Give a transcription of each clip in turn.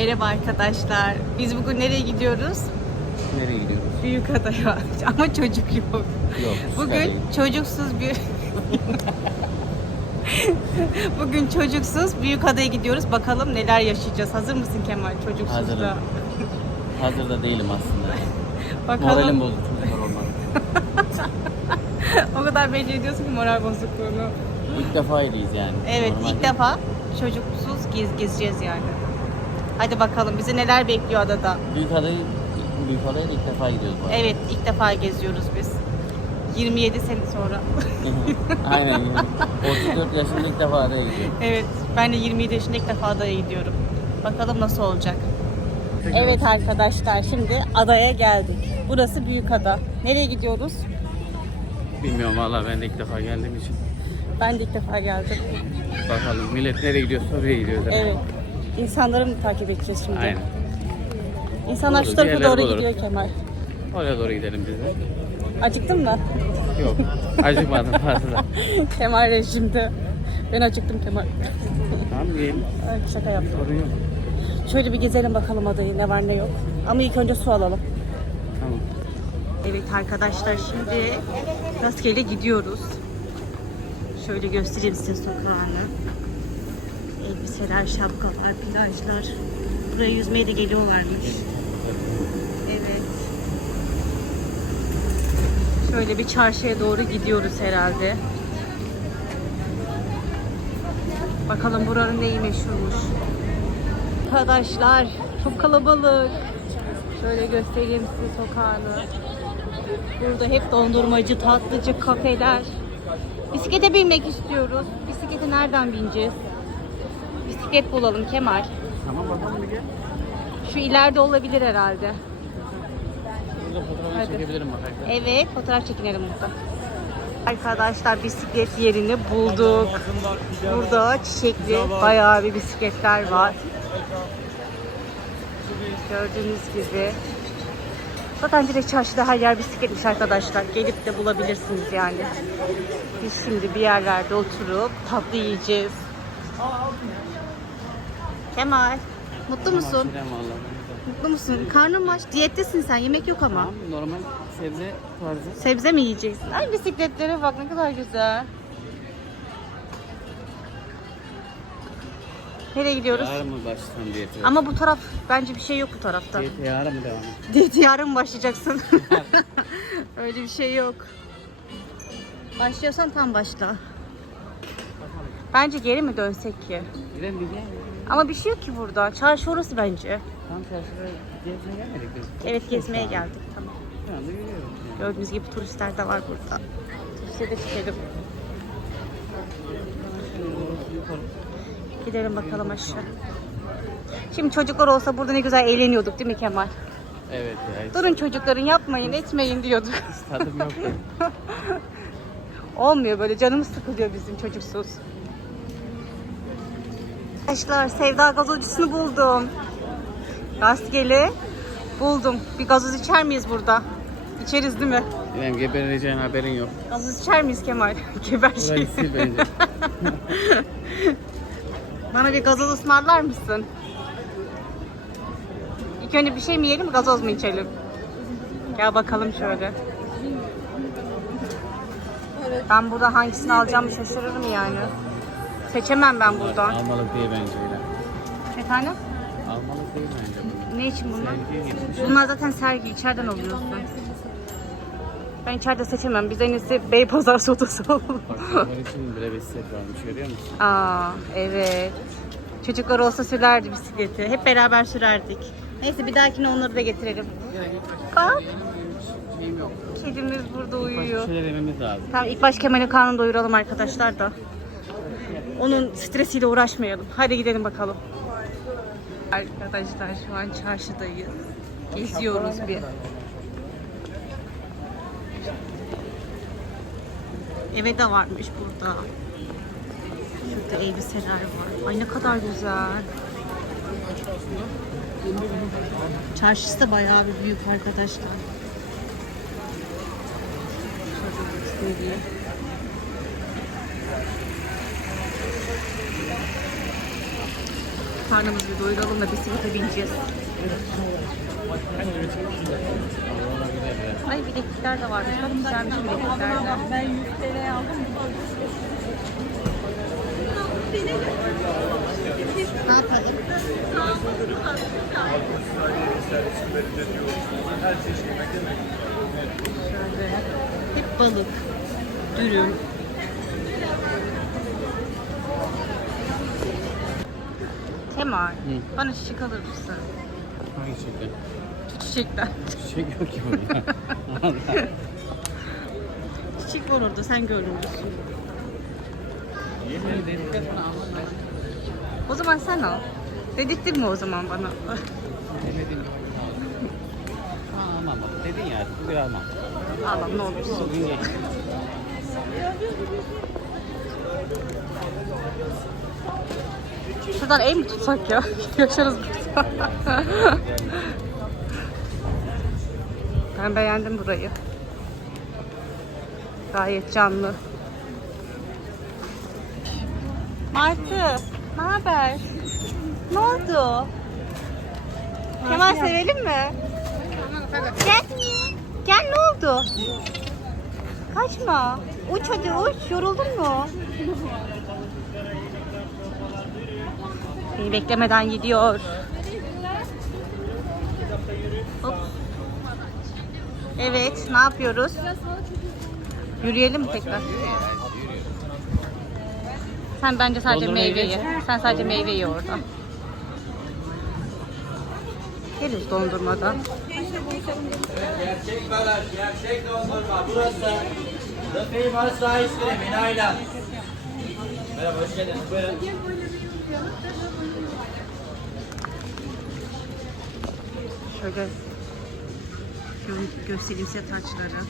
Merhaba arkadaşlar. Biz bugün nereye gidiyoruz? Nereye gidiyoruz? Büyükada'ya. Ama çocuk yok. Yok. Bugün çocuksuz bir... Bugün çocuksuz Büyükada'ya gidiyoruz. Bakalım neler yaşayacağız. Hazır mısın Kemal çocuksuz Hazırım. da? Hazır da değilim aslında. Bakalım. Moralim bozuk o kadar belli ediyorsun ki moral bozukluğunu. İlk defa yani. Evet Normalde ilk defa çocuksuz gez gezeceğiz yani. Hadi bakalım bizi neler bekliyor adada. Büyük adayı Büyük adaya ilk defa gidiyoruz bu arada. Evet ilk defa geziyoruz biz. 27 sene sonra. Aynen. 34 yaşında ilk defa adaya gidiyorum. evet ben de 27 yaşında ilk defa adaya gidiyorum. Bakalım nasıl olacak. Evet arkadaşlar şimdi adaya geldik. Burası Büyükada. Nereye gidiyoruz? Bilmiyorum valla ben de ilk defa geldiğim için. Ben de ilk defa geldim. Bakalım millet nereye gidiyorsa oraya gidiyoruz. Evet. İnsanları mı takip edeceğiz şimdi? Aynen. İnsanlar şu Buluruz, tarafa bir yerler doğru buluruz. gidiyor Kemal. Oraya doğru gidelim biz de. Acıktın mı? Yok. Acıkmadım fazla. Kemal rejimde. Ben acıktım Kemal. tamam yiyelim. Ay, şaka yaptım. Sorun yok. Şöyle bir gezelim bakalım adayı ne var ne yok. Ama ilk önce su alalım. Tamam. Evet arkadaşlar şimdi rastgele gidiyoruz. Şöyle göstereyim size sokağını. Elbiseler, şapkalar, plajlar. Buraya yüzmeye de geliyorlarmış. Evet. Şöyle bir çarşıya doğru gidiyoruz herhalde. Bakalım buranın neyi meşhurmuş. Arkadaşlar çok kalabalık. Şöyle göstereyim size sokağını. Burada hep dondurmacı, tatlıcı, kafeler. Bisiklete binmek istiyoruz. Bisiklete nereden bineceğiz? Bisiklet bulalım Kemal. Tamam bakalım bir gel. Şu ileride olabilir herhalde. Burada fotoğrafını Hadi. çekebilirim bak. Evet, fotoğraf çekinelim burada. Arkadaşlar bisiklet yerini bulduk. Burada çiçekli bayağı bir bisikletler var. Gördüğünüz gibi. Zaten direkt çarşıda her yer bisikletmiş arkadaşlar. Gelip de bulabilirsiniz yani. Biz şimdi bir yerlerde oturup tatlı yiyeceğiz. Kemal, mutlu musun? Çilem valla. Mutlu musun? Karnın aç. Diyettesin sen. Yemek yok ama. Tamam normal sebze tarzı. Sebze mi yiyeceksin? Ay bisikletlere bak ne kadar güzel. Nereye gidiyoruz? Yarın mı başlasam diyete? Ama bu taraf bence bir şey yok bu tarafta. Diyete yarın mı devam edeyim? Diyete yarın mı başlayacaksın? Öyle bir şey yok. Başlıyorsan tam başla. Bence geri mi dönsek ki? Gidelim bir gel. Ama bir şey yok ki burada. Çarşı orası bence. Tam çarşıda gezmeye gelmedik biz. Evet gezmeye geldik tamam. Şu anda yürüyoruz. yani. Gördüğünüz gibi turistler de var burada. Turiste de çıkalım. Gidelim bakalım aşağı. Şimdi çocuklar olsa burada ne güzel eğleniyorduk değil mi Kemal? Evet ya. Hiç, Durun çocukların yapmayın etmeyin diyorduk. tadım yok. Olmuyor böyle canımız sıkılıyor bizim çocuksuz. Arkadaşlar Sevda gazozcusunu buldum. Rastgele buldum. Bir gazoz içer miyiz burada? İçeriz değil mi? Benim gebereceğin haberin yok. Gazoz içer miyiz Kemal? Geber şey. Burayı sil bence. Bana bir gazoz ısmarlar mısın? İlk önce bir şey mi yiyelim, gazoz mu içelim? Gel bakalım şöyle. Ben burada hangisini alacağımı şaşırırım yani. Seçemem ben buradan. Almalık değil bence öyle. Efendim? Almalık değil bence bu. Ne için bunlar? Sergiye gitmiş. Bunlar zaten sergi, içeriden alıyorsun. Ben içeride seçemem. Biz en iyisi Beypazar sodası alalım. Bak bunlar için bile bisiklet varmış görüyor musun? Aa evet. Çocuklar olsa sürerdi bisikleti. Hep beraber sürerdik. Neyse bir dahakine onları da getirelim. Bak Şeyim yok. kedimiz burada Başka uyuyor. şeyler yememiz lazım. Tamam ilk baş Kemal'in karnını doyuralım arkadaşlar da. Onun stresiyle uğraşmayalım. Hadi gidelim bakalım. Arkadaşlar şu an çarşıdayız. Geziyoruz bir. Eve de varmış burada. Şurada elbiseler var. Ay ne kadar güzel. Çarşısı da bayağı bir büyük arkadaşlar. Şöyle karnımızı bir doyuralım da bisiklete bineceğiz. Ay bileklikler de varmış. Çok güzelmiş bileklikler de. Ben 100 TL aldım. Şöyle. Hep balık, dürüm. Kemal, Hı. bana çiçek alır mısın? Hangi şekilde? Çiçekten. Çiçek yok ki burada. Çiçek var orada, sen görürüz. Yemin ederim. O zaman sen al. Dedirttirme o zaman bana. Demedim. Aa bak dedin ya bugün almam. Al ne olursun. Bugün geç. Şuradan ev mi tutsak ya? Yaşarız burada. ben beğendim burayı. Gayet canlı. Martı, ne haber? Ne oldu? Kemal sevelim mi? Gel. Gel ne oldu? Kaçma. Uç hadi uç. Yoruldun mu? Beni beklemeden gidiyor. Hop. Evet, ne yapıyoruz? Yürüyelim mi tekrar? Sen bence sadece meyve ye. Sen sadece meyve ye orada. Yeriz dondurmadan. Gerçek baraj, gerçek dondurma. Burası Rıfkı Mars Sahilleri, Minayla. Merhaba, hoş geldiniz. Buyurun. Şöyle gö- göstereyim size taçları.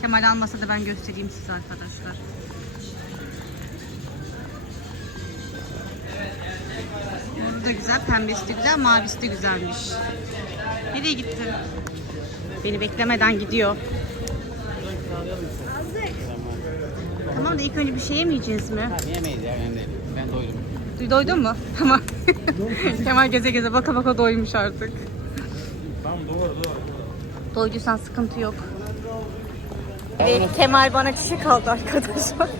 Kemal almasa da ben göstereyim size arkadaşlar. Bu da güzel, pembesi de güzel, mavisi de güzelmiş. Nereye gitti? Beni beklemeden gidiyor. Tamam da ilk önce bir şey yemeyeceğiz mi? Hadi yemeyiz ya önemli değil. Ben doydum. Du- Doydun mu? Tamam. Kemal geze geze baka baka doymuş artık. Tamam, doğru, doğru. Doyduysan sıkıntı yok. Evet, Kemal bana çiçek aldı arkadaşlar.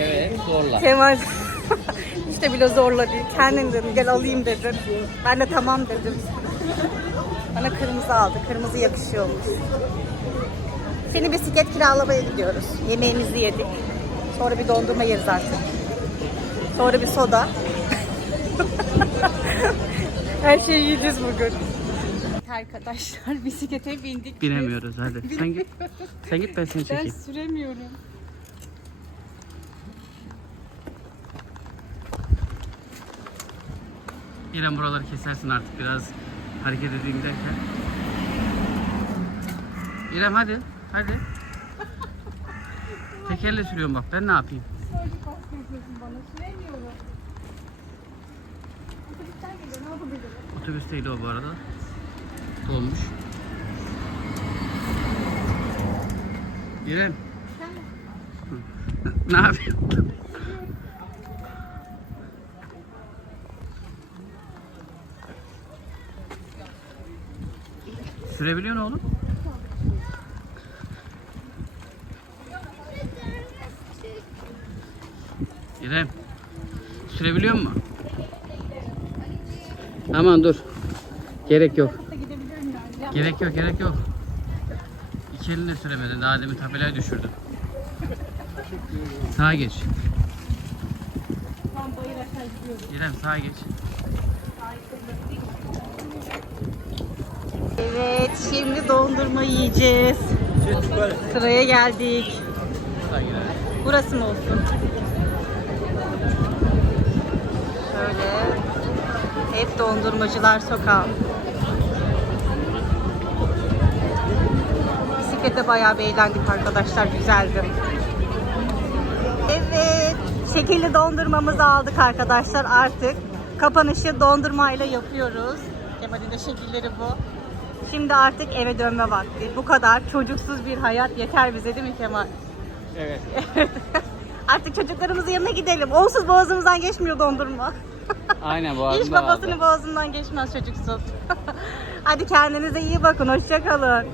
Evet zorla. Kemal işte bile zorla değil. Kendin dedim gel alayım dedim. Ben de tamam dedim. Bana kırmızı aldı. Kırmızı yakışıyormuş. Şimdi bisiklet kiralamaya gidiyoruz. Yemeğimizi yedik. Sonra bir dondurma yeriz artık. Sonra bir soda. Her şeyi yiyeceğiz bugün. Arkadaşlar bisiklete bindik. Binemiyoruz hadi. Sen git. Sen git ben seni Ben çekeyim. süremiyorum. İrem buraları kesersin artık biraz hareket edeyim derken. İrem hadi. Hadi. Tekerle sürüyorum bak ben ne yapayım? Otobüs değil o bu arada. Dolmuş. İrem. Hı. ne yapıyorsun? Sürebiliyor musun oğlum? İrem. Sürebiliyor musun? Aman dur. Gerek yok. Gerek yok, gerek yok. İki elinle süremedin. Daha demin tabelayı düşürdün. Sağa geç. İrem sağa geç. Evet, şimdi dondurma yiyeceğiz. Sıraya geldik. Burası mı olsun? Şöyle. Hep dondurmacılar sokağı. Bisiklete bayağı bir eğlendik arkadaşlar. Güzeldi. Evet. Şekilli dondurmamızı aldık arkadaşlar artık. Kapanışı dondurmayla yapıyoruz. Kemal'in de şekilleri bu. Şimdi artık eve dönme vakti. Bu kadar çocuksuz bir hayat yeter bize değil mi Kemal? Evet. Artık çocuklarımızın yanına gidelim. Onsuz boğazımızdan geçmiyor dondurma. Aynen boğazında Hiç babasının boğazından geçmez çocuksun. Hadi kendinize iyi bakın. Hoşça kalın.